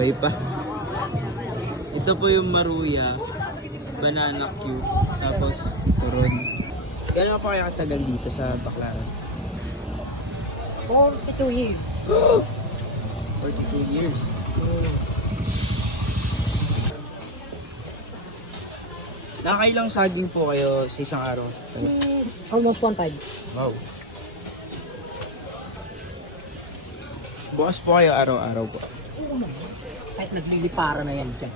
buhay pa. Ito po yung maruya, banana Q, tapos turon. Gano'n pa kaya katagal dito sa Baclaran? 42 years. 42 years. Nakailang saging po kayo sa isang araw? Almost 1.5. Wow. Bukas po kayo araw-araw po. Kahit naglilipara na yan dyan.